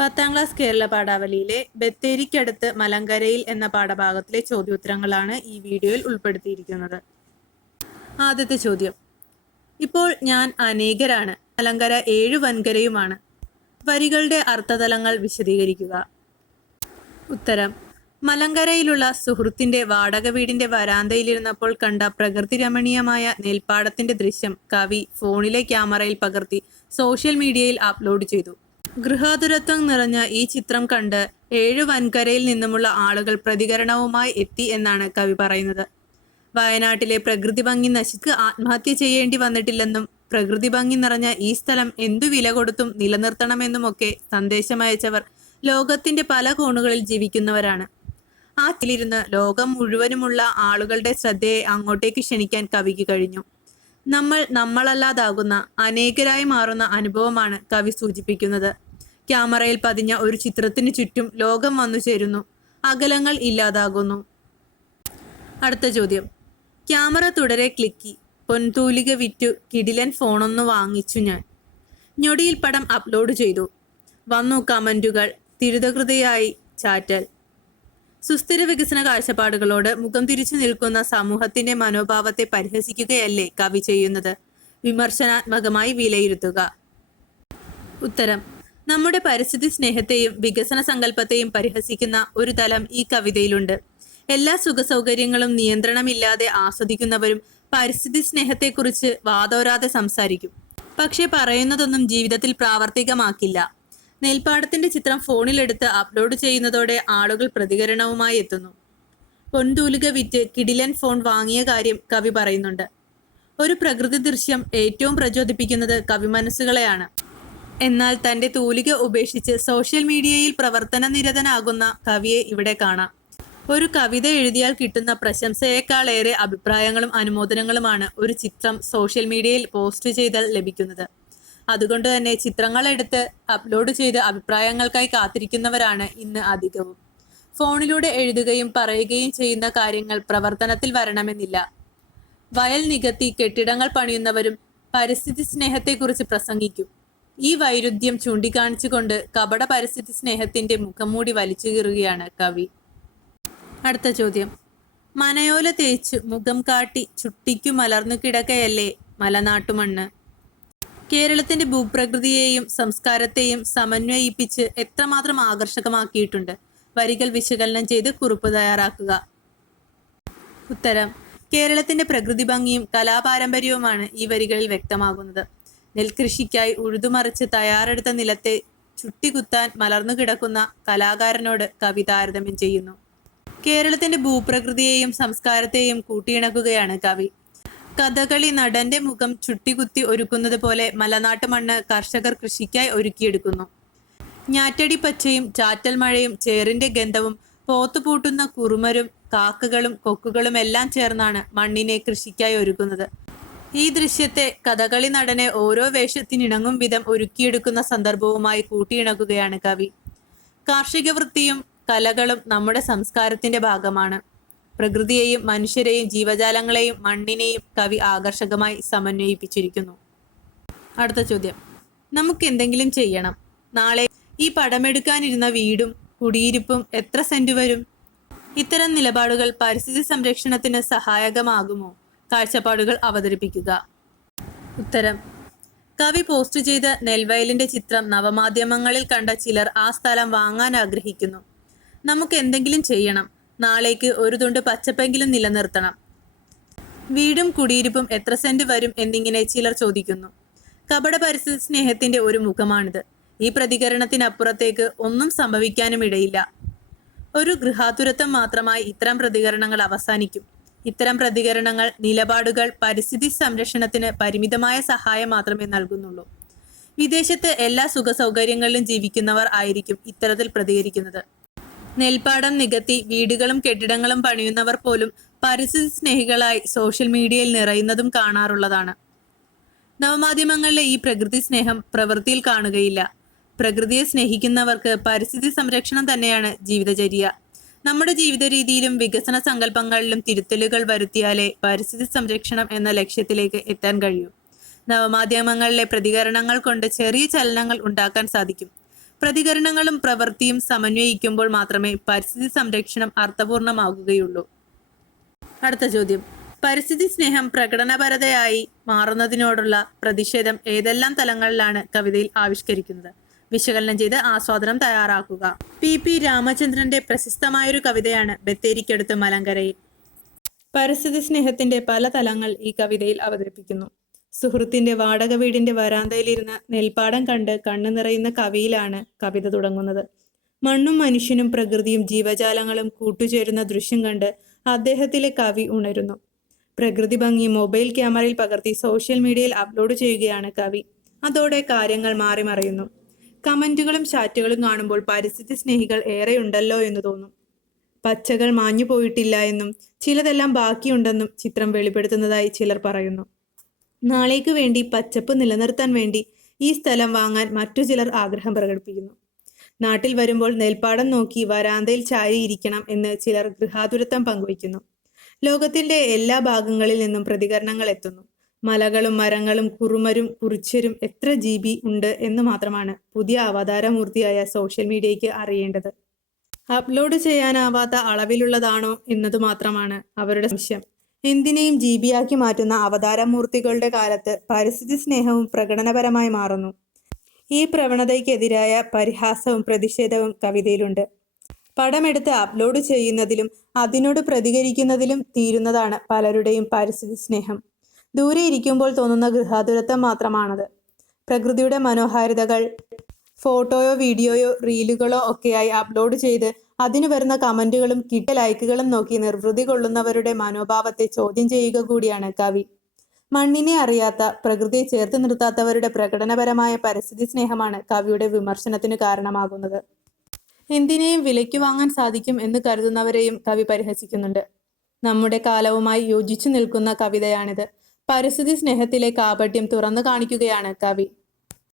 പത്താം ക്ലാസ് കേരള പാഠാവലിയിലെ ബത്തേരിക്കടുത്ത് മലങ്കരയിൽ എന്ന പാഠഭാഗത്തിലെ ചോദ്യോത്തരങ്ങളാണ് ഈ വീഡിയോയിൽ ഉൾപ്പെടുത്തിയിരിക്കുന്നത്. ആദ്യത്തെ ചോദ്യം. ഇപ്പോൾ ഞാൻ അനേകരാണ്. മലങ്കര ഏഴു വൻകരയുമാണ്. വരികളുടെ അർത്ഥതലങ്ങൾ വിശദീകരിക്കുക. ഉത്തരം. മലങ്കരയിലുള്ള സുഹൃത്തിന്റെ വാടക വീടിന്റെ വരാന്തയിലിരുന്നപ്പോൾ കണ്ട പ്രകൃതി രമണീയമായ നെൽപ്പാടത്തിന്റെ ദൃശ്യം കവി ഫോണിലെ ക്യാമറയിൽ പകർത്തി സോഷ്യൽ മീഡിയയിൽ അപ്ലോഡ് ചെയ്തു. ഗൃഹാതുരത്വം നിറഞ്ഞ ഈ ചിത്രം കണ്ട് ഏഴ് വൻകരയിൽ നിന്നുമുള്ള ആളുകൾ പ്രതികരണവുമായി എത്തി എന്നാണ് കവി പറയുന്നത്. വയനാട്ടിലെ പ്രകൃതി ഭംഗി നശിക്ക് ആത്മഹത്യ ചെയ്യേണ്ടി വന്നിട്ടില്ലെന്നും പ്രകൃതി ഭംഗി നിറഞ്ഞ ഈ സ്ഥലം എന്തു വില കൊടുത്തും നിലനിർത്തണമെന്നുമൊക്കെ സന്ദേശമയച്ചവർ ലോകത്തിന്റെ പല കോണുകളിൽ ജീവിക്കുന്നവരാണ്. ആ ത്തിലിരുന്ന് ലോകം മുഴുവനുമുള്ള ആളുകളുടെ ശ്രദ്ധയെ അങ്ങോട്ടേക്ക് ക്ഷണിക്കാൻ കവിക്ക് കഴിഞ്ഞു. നമ്മൾ നമ്മളല്ലാതാകുന്ന അനേകരായി മാറുന്ന അനുഭവമാണ് കവി സൂചിപ്പിക്കുന്നത്. ക്യാമറയിൽ പതിഞ്ഞ ഒരു ചിത്രത്തിന് ചുറ്റും ലോകം വന്നു ചേരുന്നു. അകലങ്ങൾ ഇല്ലാതാകുന്നു. അടുത്ത ചോദ്യം. ക്യാമറ തുടരെ ക്ലിക്കി. പൊൻതൂലിക വിറ്റു കിടിലൻ ഫോണൊന്ന് വാങ്ങിച്ചു ഞാൻ. ഞൊടിയിൽ പടം അപ്ലോഡ് ചെയ്തു. വന്നു കമന്റുകൾ. തിരുതകൃതയായി ചാറ്റൽ. സുസ്ഥിര വികസന കാഴ്ചപ്പാടുകളോട് മുഖം തിരിച്ചു നിൽക്കുന്ന സമൂഹത്തിന്റെ മനോഭാവത്തെ പരിഹസിക്കുകയല്ലേ കവി ചെയ്യുന്നത്? വിമർശനാത്മകമായി വിലയിരുത്തുക. ഉത്തരം. നമ്മുടെ പരിസ്ഥിതി സ്നേഹത്തെയും വികസന സങ്കല്പത്തെയും പരിഹസിക്കുന്ന ഒരു തലം ഈ കവിതയിലുണ്ട്. എല്ലാ സുഖസൗകര്യങ്ങളും നിയന്ത്രണമില്ലാതെ ആസ്വദിക്കുന്നവരും പരിസ്ഥിതി സ്നേഹത്തെക്കുറിച്ച് വാതോരാതെ സംസാരിക്കും. പക്ഷെ പറയുന്നതൊന്നും ജീവിതത്തിൽ പ്രാവർത്തികമാക്കില്ല. നെൽപ്പാടത്തിന്റെ ചിത്രം ഫോണിലെടുത്ത് അപ്ലോഡ് ചെയ്യുന്നതോടെ ആളുകൾ പ്രതികരണവുമായി എത്തുന്നു. പൊൻതൂലിക വിറ്റ് കിടിലൻ ഫോൺ വാങ്ങിയ കാര്യം കവി പറയുന്നുണ്ട്. ഒരു പ്രകൃതി ദൃശ്യം ഏറ്റവും പ്രചോദിപ്പിക്കുന്നത് കവി മനസ്സുകളെയാണ് എന്നാൽ തന്റെ തൂലിക ഉപേക്ഷിച്ച് സോഷ്യൽ മീഡിയയിൽ പ്രവർത്തന നിരതനാകുന്ന കവിയെ ഇവിടെ കാണാം. ഒരു കവിത എഴുതിയാൽ കിട്ടുന്ന പ്രശംസയേക്കാളേറെ അഭിപ്രായങ്ങളും അനുമോദനങ്ങളുമാണ് ഒരു ചിത്രം സോഷ്യൽ മീഡിയയിൽ പോസ്റ്റ് ചെയ്താൽ ലഭിക്കുന്നത്. അതുകൊണ്ട് തന്നെ ചിത്രങ്ങൾ എടുത്ത് അപ്ലോഡ് ചെയ്ത് അഭിപ്രായങ്ങൾക്കായി കാത്തിരിക്കുന്നവരാണ് ഇന്ന് അധികവും. ഫോണിലൂടെ എഴുതുകയും പറയുകയും ചെയ്യുന്ന കാര്യങ്ങൾ പ്രവർത്തനത്തിൽ വരണമെന്നില്ല. വയൽ നികത്തി കെട്ടിടങ്ങൾ പണിയുന്നവരും പരിസ്ഥിതി സ്നേഹത്തെക്കുറിച്ച് പ്രസംഗിക്കും. ഈ വൈരുദ്ധ്യം ചൂണ്ടിക്കാണിച്ചുകൊണ്ട് കപട പരിസ്ഥിതി സ്നേഹത്തിന്റെ മുഖംമൂടി വലിച്ചു കീറുകയാണ് കവി. അടുത്ത ചോദ്യം. മനയോല തേച്ചു മുഖം കാട്ടി ചുട്ടിക്കു മലർന്നു കിടക്കയല്ലേ മലനാട്ടുമണ്ണ്? കേരളത്തിന്റെ ഭൂപ്രകൃതിയെയും സംസ്കാരത്തെയും സമന്വയിപ്പിച്ച് എത്രമാത്രം ആകർഷകമാക്കിയിട്ടുണ്ട്? വരികൾ വിശകലനം ചെയ്ത് കുറിപ്പ് തയ്യാറാക്കുക. ഉത്തരം. കേരളത്തിന്റെ പ്രകൃതി ഭംഗിയും കലാപാരമ്പര്യവുമാണ് ഈ വരികളിൽ വ്യക്തമാകുന്നത്. നെൽകൃഷിക്കായി ഉഴുതുമറിച്ച് തയ്യാറെടുത്ത നിലത്തെ ചുട്ടികുത്താൻ മലർന്നു കിടക്കുന്ന കലാകാരനോട് കവി താരതമ്യം ചെയ്യുന്നു. കേരളത്തിന്റെ ഭൂപ്രകൃതിയെയും സംസ്കാരത്തെയും കൂട്ടിയിണക്കുകയാണ് കവി. കഥകളി നടന്റെ മുഖം ചുട്ടികുത്തി ഒരുക്കുന്നത് പോലെ മലനാട്ട് മണ്ണ് കർഷകർ കൃഷിക്കായി ഒരുക്കിയെടുക്കുന്നു. ഞാറ്റടി പച്ചയും ചാറ്റൽ മഴയും ചേറിന്റെ ഗന്ധവും പോത്തുപൂട്ടുന്ന കുറുമരും കാക്കകളും കൊക്കുകളും എല്ലാം ചേർന്നാണ് മണ്ണിനെ കൃഷിക്കായി ഒരുക്കുന്നത്. ഈ ദൃശ്യത്തെ കഥകളി നടനെ ഓരോ വേഷത്തിനിണങ്ങും വിധം ഒരുക്കിയെടുക്കുന്ന സന്ദർഭവുമായി കൂട്ടിയിണക്കുകയാണ് കവി. കാർഷിക വൃത്തിയും കലകളും നമ്മുടെ സംസ്കാരത്തിന്റെ ഭാഗമാണ്. പ്രകൃതിയെയും മനുഷ്യരെയും ജീവജാലങ്ങളെയും മണ്ണിനെയും കവി ആകർഷകമായി സമന്വയിപ്പിച്ചിരിക്കുന്നു. അടുത്ത ചോദ്യം. നമുക്ക് എന്തെങ്കിലും ചെയ്യണം. നാളെ ഈ പടമെടുക്കാനിരുന്ന വീടും കുടിയിരിപ്പും എത്ര സെന്റ് വരും? ഇത്തരം നിലപാടുകൾ പരിസ്ഥിതി സംരക്ഷണത്തിന് സഹായകമാകുമോ? കാഴ്ചപ്പാടുകൾ അവതരിപ്പിക്കുക. ഉത്തരം. കവി പോസ്റ്റ് ചെയ്ത നെൽവയലിന്റെ ചിത്രം നവമാധ്യമങ്ങളിൽ കണ്ട ചിലർ ആ സ്ഥലം വാങ്ങാൻ ആഗ്രഹിക്കുന്നു. നമുക്ക് എന്തെങ്കിലും ചെയ്യണം. നാളേക്ക് ഒരു തുണ്ട് പച്ചപ്പെങ്കിലും നിലനിർത്തണം. വീടും കുടിയിരിപ്പും എത്ര സെന്റ് വരും എന്നിങ്ങനെ ചിലർ ചോദിക്കുന്നു. കപട പരിസ്ഥിതി സ്നേഹത്തിന്റെ ഒരു മുഖമാണിത്. ഈ പ്രതികരണത്തിനപ്പുറത്തേക്ക് ഒന്നും സംഭവിക്കാനും ഇടയില്ല. ഒരു ഗൃഹാതുരത്വം മാത്രമായി ഇത്തരം പ്രതികരണങ്ങൾ അവസാനിക്കും. ഇത്തരം പ്രതികരണങ്ങൾ നിലപാടുകൾ പരിസ്ഥിതി സംരക്ഷണത്തിന് പരിമിതമായ സഹായം മാത്രമേ നൽകുന്നുള്ളൂ. വിദേശത്ത് എല്ലാ സുഖ സൗകര്യങ്ങളിലും ജീവിക്കുന്നവർ ആയിരിക്കും ഇത്തരത്തിൽ പ്രതികരിക്കുന്നത്. നെൽപ്പാടം നികത്തി വീടുകളും കെട്ടിടങ്ങളും പണിയുന്നവർ പോലും പരിസ്ഥിതി സ്നേഹികളായി സോഷ്യൽ മീഡിയയിൽ നിറയുന്നതും കാണാറുള്ളതാണ്. നവമാധ്യമങ്ങളിലെ ഈ പ്രകൃതി സ്നേഹം പ്രവൃത്തിയിൽ കാണുകയില്ല. പ്രകൃതിയെ സ്നേഹിക്കുന്നവർക്ക് പരിസ്ഥിതി സംരക്ഷണം തന്നെയാണ് ജീവിതചര്യ. നമ്മുടെ ജീവിത രീതിയിലും വികസന സങ്കല്പങ്ങളിലും തിരുത്തലുകൾ വരുത്തിയാലേ പരിസ്ഥിതി സംരക്ഷണം എന്ന ലക്ഷ്യത്തിലേക്ക് എത്താൻ കഴിയൂ. നവമാധ്യമങ്ങളിലെ പ്രതികരണങ്ങൾ കൊണ്ട് ചെറിയ ചലനങ്ങൾ ഉണ്ടാക്കാൻ സാധിക്കും. പ്രതികരണങ്ങളും പ്രവൃത്തിയും സമന്വയിക്കുമ്പോൾ മാത്രമേ പരിസ്ഥിതി സംരക്ഷണം അർത്ഥപൂർണമാകുകയുള്ളൂ. അടുത്ത ചോദ്യം. പരിസ്ഥിതി സ്നേഹം പ്രകടനപരതയായി മാറുന്നതിനോടുള്ള പ്രതിഷേധം ഏതെല്ലാം തലങ്ങളിലാണ് കവിതയിൽ ആവിഷ്കരിക്കുന്നത്? വിശകലനം ചെയ്ത് ആസ്വാദനം തയ്യാറാക്കുക. പി. പി. രാമചന്ദ്രന്റെ പ്രശസ്തമായൊരു കവിതയാണ് ബത്തേരിക്കടുത്ത് മലങ്കരയിൽ. പരിസ്ഥിതി സ്നേഹത്തിന്റെ പല തലങ്ങൾ ഈ കവിതയിൽ അവതരിപ്പിക്കുന്നു. സുഹൃത്തിന്റെ വാടക വീടിന്റെ വരാന്തയിലിരുന്ന് നെൽപ്പാടം കണ്ട് കണ്ണു നിറയുന്ന കവിയിലാണ് കവിത തുടങ്ങുന്നത്. മണ്ണും മനുഷ്യനും പ്രകൃതിയും ജീവജാലങ്ങളും കൂട്ടുചേരുന്ന ദൃശ്യം കണ്ട് അദ്ദേഹത്തിലെ കവി ഉണരുന്നു. പ്രകൃതി ഭംഗി മൊബൈൽ ക്യാമറയിൽ പകർത്തി സോഷ്യൽ മീഡിയയിൽ അപ്ലോഡ് ചെയ്യുകയാണ് കവി. അതോടെ കാര്യങ്ങൾ മാറി മറയുന്നു. കമന്റുകളും ചാറ്റുകളും കാണുമ്പോൾ പരിസ്ഥിതി സ്നേഹികൾ ഏറെ ഉണ്ടല്ലോ എന്ന് തോന്നും. പച്ചകൾ മാഞ്ഞു പോയിട്ടില്ല എന്നും ചിലതെല്ലാം ബാക്കിയുണ്ടെന്നും ചിത്രം വെളിപ്പെടുത്തുന്നതായി ചിലർ പറയുന്നു. നാളേക്ക് വേണ്ടി പച്ചപ്പ് നിലനിർത്താൻ വേണ്ടി ഈ സ്ഥലം വാങ്ങാൻ മറ്റു ചിലർ ആഗ്രഹം പ്രകടിപ്പിക്കുന്നു. നാട്ടിൽ വരുമ്പോൾ നെൽപ്പാടം നോക്കി വരാന്തയിൽ ചാരിയിരിക്കണം എന്ന് ചിലർ ഗൃഹാതുരത്വം പങ്കുവയ്ക്കുന്നു. ലോകത്തിന്റെ എല്ലാ ഭാഗങ്ങളിൽ നിന്നും പ്രതികരണങ്ങൾ എത്തുന്നു. മലകളും മരങ്ങളും കുറുമരും കുറിച്ചരും എത്ര ജി ബി ഉണ്ട് എന്ന് മാത്രമാണ് പുതിയ അവതാരമൂർത്തിയായ സോഷ്യൽ മീഡിയയ്ക്ക് അറിയേണ്ടത്. അപ്ലോഡ് ചെയ്യാനാവാത്ത അളവിലുള്ളതാണോ എന്നത് മാത്രമാണ് അവരുടെ സംശയം. എന്തിനേയും ജീവിയാക്കി മാറ്റുന്ന അവതാരമൂർത്തികളുടെ കാലത്ത് പരിസ്ഥിതി സ്നേഹവും പ്രകടനപരമായി മാറുന്നു. ഈ പ്രവണതയ്ക്കെതിരായ പരിഹാസവും പ്രതിഷേധവും കവിതയിലുണ്ട്. പടമെടുത്ത് അപ്ലോഡ് ചെയ്യുന്നതിലും അതിനോട് പ്രതികരിക്കുന്നതിലും തീരുന്നതാണ് പലരുടെയും പരിസ്ഥിതി സ്നേഹം. ദൂരെ ഇരിക്കുമ്പോൾ തോന്നുന്ന ഗൃഹാതുരത്വം മാത്രമാണത്. പ്രകൃതിയുടെ മനോഹാരിതകൾ ഫോട്ടോയോ വീഡിയോയോ റീലുകളോ ഒക്കെയായി അപ്ലോഡ് ചെയ്ത് അതിനു വരുന്ന കമന്റുകളും കിട്ട ലൈക്കുകളും നോക്കി നിർവൃതി കൊള്ളുന്നവരുടെ മനോഭാവത്തെ ചോദ്യം ചെയ്യുക കൂടിയാണ് കവി. മണ്ണിനെ അറിയാത്ത പ്രകൃതിയെ ചേർത്ത് നിർത്താത്തവരുടെ പ്രകടനപരമായ പരിസ്ഥിതി സ്നേഹമാണ് കവിയുടെ വിമർശനത്തിന് കാരണമാകുന്നത്. എന്തിനേയും വിലയ്ക്ക് വാങ്ങാൻ സാധിക്കും എന്ന് കരുതുന്നവരെയും കവി പരിഹസിക്കുന്നുണ്ട്. നമ്മുടെ കാലവുമായി യോജിച്ചു നിൽക്കുന്ന കവിതയാണിത്. പരിസ്ഥിതി സ്നേഹത്തിലെ കാപട്യം തുറന്നു കാണിക്കുകയാണ് കവി.